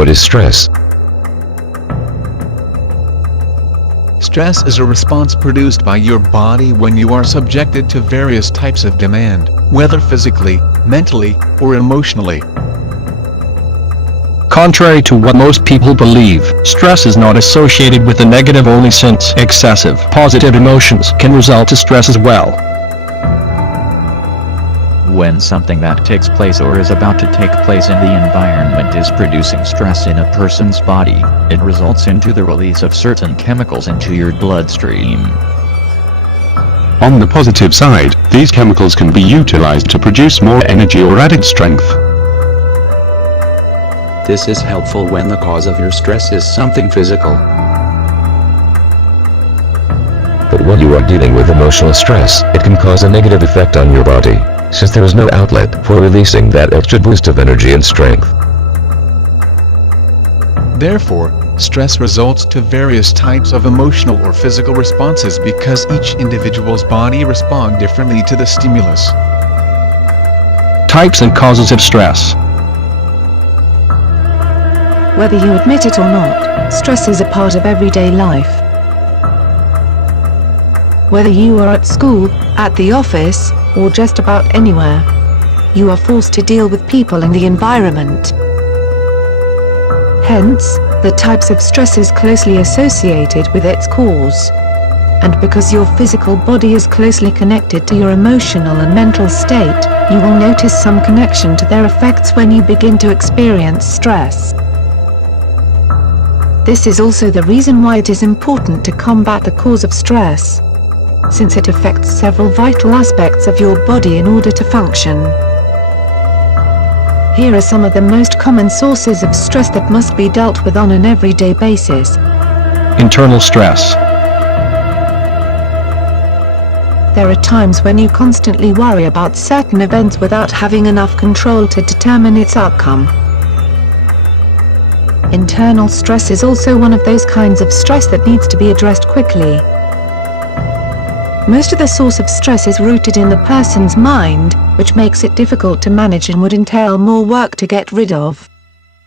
What is stress? Stress is a response produced by your body when you are subjected to various types of demand, whether physically, mentally, or emotionally. Contrary to what most people believe, stress is not associated with the negative only, since excessive positive emotions can result to stress as well. When something that takes place or is about to take place in the environment is producing stress in a person's body, it results into the release of certain chemicals into your bloodstream. On the positive side, these chemicals can be utilized to produce more energy or added strength. This is helpful when the cause of your stress is something physical. But when you are dealing with emotional stress, it can cause a negative effect on your body, since there is no outlet for releasing that extra boost of energy and strength. Therefore, stress results to various types of emotional or physical responses because each individual's body responds differently to the stimulus. Types and causes of stress. Whether you admit it or not, stress is a part of everyday life. Whether you are at school, at the office, or just about anywhere, you are forced to deal with people and the environment. Hence, the types of stress is closely associated with its cause. And because your physical body is closely connected to your emotional and mental state, you will notice some connection to their effects when you begin to experience stress. This is also the reason why it is important to combat the cause of stress, since it affects several vital aspects of your body in order to function. Here are some of the most common sources of stress that must be dealt with on an everyday basis. Internal stress. There are times when you constantly worry about certain events without having enough control to determine its outcome. Internal stress is also one of those kinds of stress that needs to be addressed quickly. Most of the source of stress is rooted in the person's mind, which makes it difficult to manage and would entail more work to get rid of.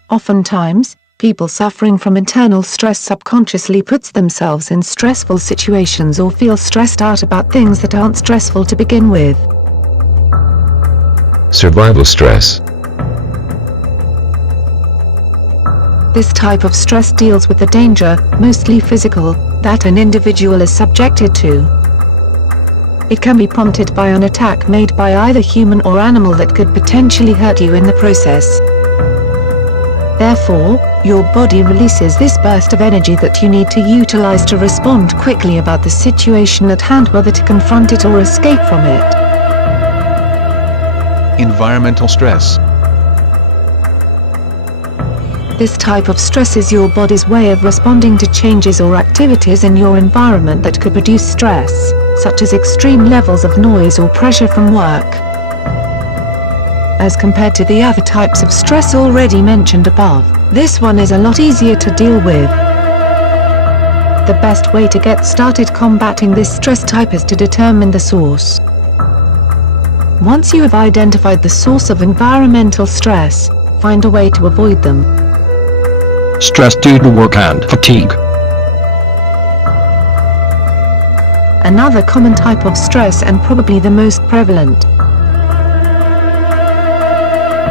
Oftentimes, people suffering from internal stress subconsciously puts themselves in stressful situations or feel stressed out about things that aren't stressful to begin with. Survival stress. This type of stress deals with the danger, mostly physical, that an individual is subjected to. It can be prompted by an attack made by either human or animal that could potentially hurt you in the process. Therefore, your body releases this burst of energy that you need to utilize to respond quickly about the situation at hand, whether to confront it or escape from it. Environmental stress. This type of stress is your body's way of responding to changes or activities in your environment that could produce stress, such as extreme levels of noise or pressure from work. As compared to the other types of stress already mentioned above, this one is a lot easier to deal with. The best way to get started combating this stress type is to determine the source. Once you have identified the source of environmental stress, find a way to avoid them. Stress due to work and fatigue. Another common type of stress, and probably the most prevalent.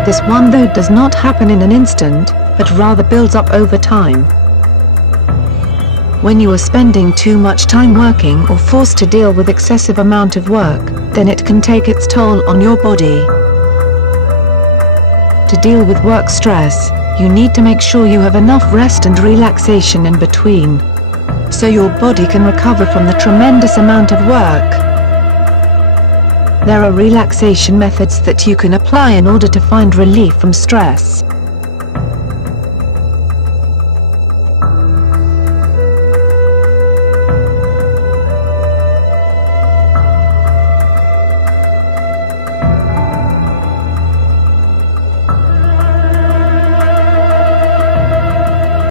This one, though, does not happen in an instant, but rather builds up over time. When you are spending too much time working or forced to deal with excessive amount of work, then it can take its toll on your body. To deal with work stress, you need to make sure you have enough rest and relaxation in between, so your body can recover from the tremendous amount of work. There are relaxation methods that you can apply in order to find relief from stress.